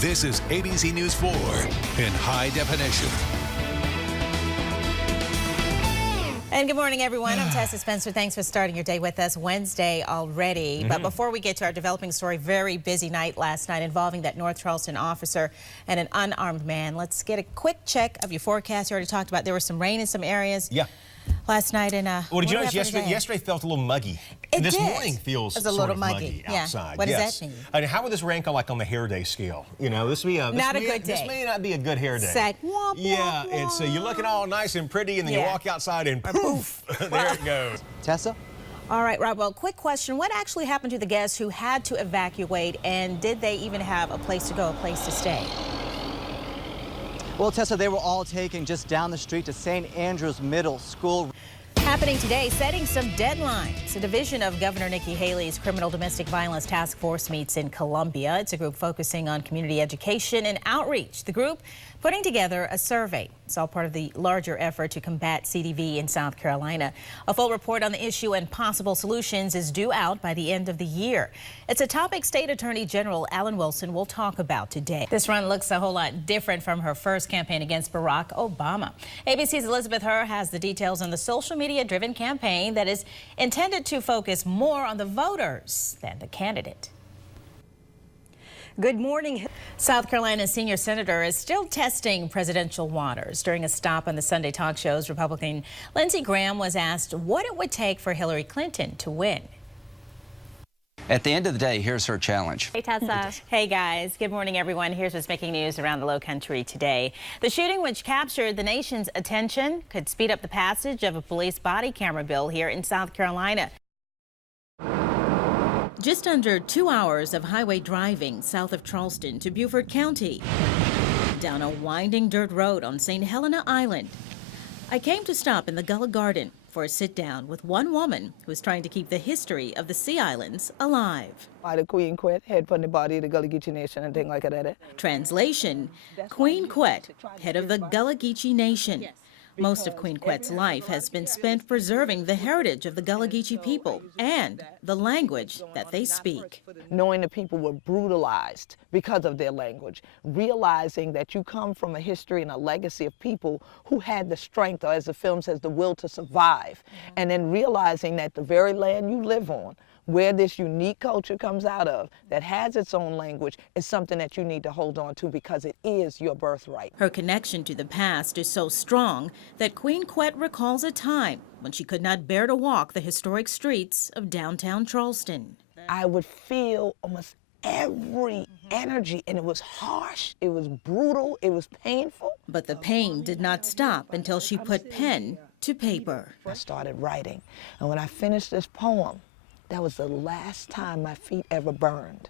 This is ABC News 4 in high definition. And good morning, everyone. I'm Tessa Spencer. Thanks for starting your day with us. Wednesday already. But before we get to our developing story, very busy night last night involving that North Charleston officer and an unarmed man. Let's get a quick check of your forecast. You already talked about there was some rain in some areas. Yeah. Last night in well, did you notice yesterday felt a little muggy? It this did. morning feels a little muggy outside. What does that mean? I mean, how would this rank on like on the hair day scale? You know, this may not a good day. This may not be a good hair day. Sack, womp, yeah, womp, and so you're looking all nice and pretty, and then you walk outside and poof, there it goes. Tessa? All right, Rob, well, quick question. What actually happened to the guests who had to evacuate, and did they even have a place to go, a place to stay? Well, Tessa, they were all taken just down the street to St. Andrew's Middle School. Happening today, setting some deadlines. A division of Governor Nikki Haley's Criminal Domestic Violence Task Force meets in Columbia. It's a group focusing on community education and outreach. The group putting together a survey. It's all part of the larger effort to combat CDV in South Carolina. A full report on the issue and possible solutions is due out by the end of the year. It's a topic State Attorney General Alan Wilson will talk about today. This run looks a whole lot different from her first campaign against Barack Obama. ABC's Elizabeth Herr has the details on the social media-driven campaign that is intended to focus more on the voters than the candidate. Good morning. South Carolina's senior senator is still testing presidential waters. During a stop on the Sunday talk shows, Republican Lindsey Graham was asked what it would take for Hillary Clinton to win. At the end of the day, here's her challenge. Hey, Tessa. Hey, guys. Good morning, everyone. Here's what's making news around the Low Country today. The shooting, which captured the nation's attention, could speed up the passage of a police body camera bill here in South Carolina. Just under 2 hours of highway driving south of Charleston to Beaufort County, down a winding dirt road on St. Helena Island. I came to stop in the Gullah Garden for a sit-down with one woman who's trying to keep the history of the Sea Islands alive. The Queen Quet, head from the body of the Gullah Geechee Nation and things like that. Translation, Queen Quet, head of the Gullah Geechee Nation. Most of Queen Quet's life has been spent preserving the heritage of the Gullah Geechee people and the language that they speak. Knowing the people were brutalized because of their language, realizing that you come from a history and a legacy of people who had the strength, or as the film says, the will to survive, and then realizing that the very land you live on, where this unique culture comes out of, that has its own language, is something that you need to hold on to because it is your birthright. Her connection to the past is so strong that Queen Quet recalls a time when she could not bear to walk the historic streets of downtown Charleston. I would feel almost every energy, and it was harsh, it was brutal, it was painful. But the pain did not stop until she put pen to paper. I started writing, and when I finished this poem, that was the last time my feet ever burned.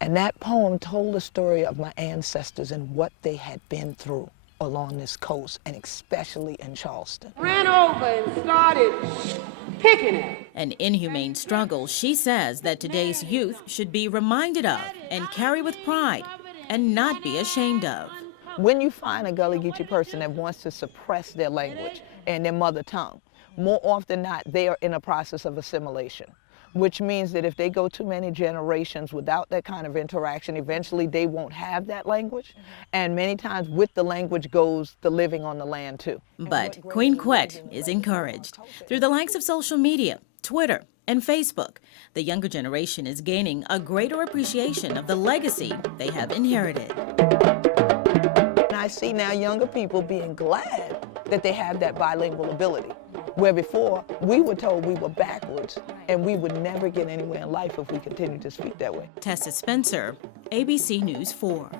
And that poem told the story of my ancestors and what they had been through along this coast, and especially in Charleston. Ran over and started picking it. An inhumane struggle she says that today's youth should be reminded of and carry with pride and not be ashamed of. When you find a Gullah Geechee person that wants to suppress their language and their mother tongue, more often than not, they are in a process of assimilation, which means that if they go too many generations without that kind of interaction, eventually they won't have that language. And many times with the language goes the living on the land too. But Queen Quet is encouraged. Through the likes of social media, Twitter, and Facebook, the younger generation is gaining a greater appreciation of the legacy they have inherited. And I see now younger people being glad that they have that bilingual ability, where before we were told we were backwards and we would never get anywhere in life if we continued to speak that way. Tessa Spencer, ABC News 4.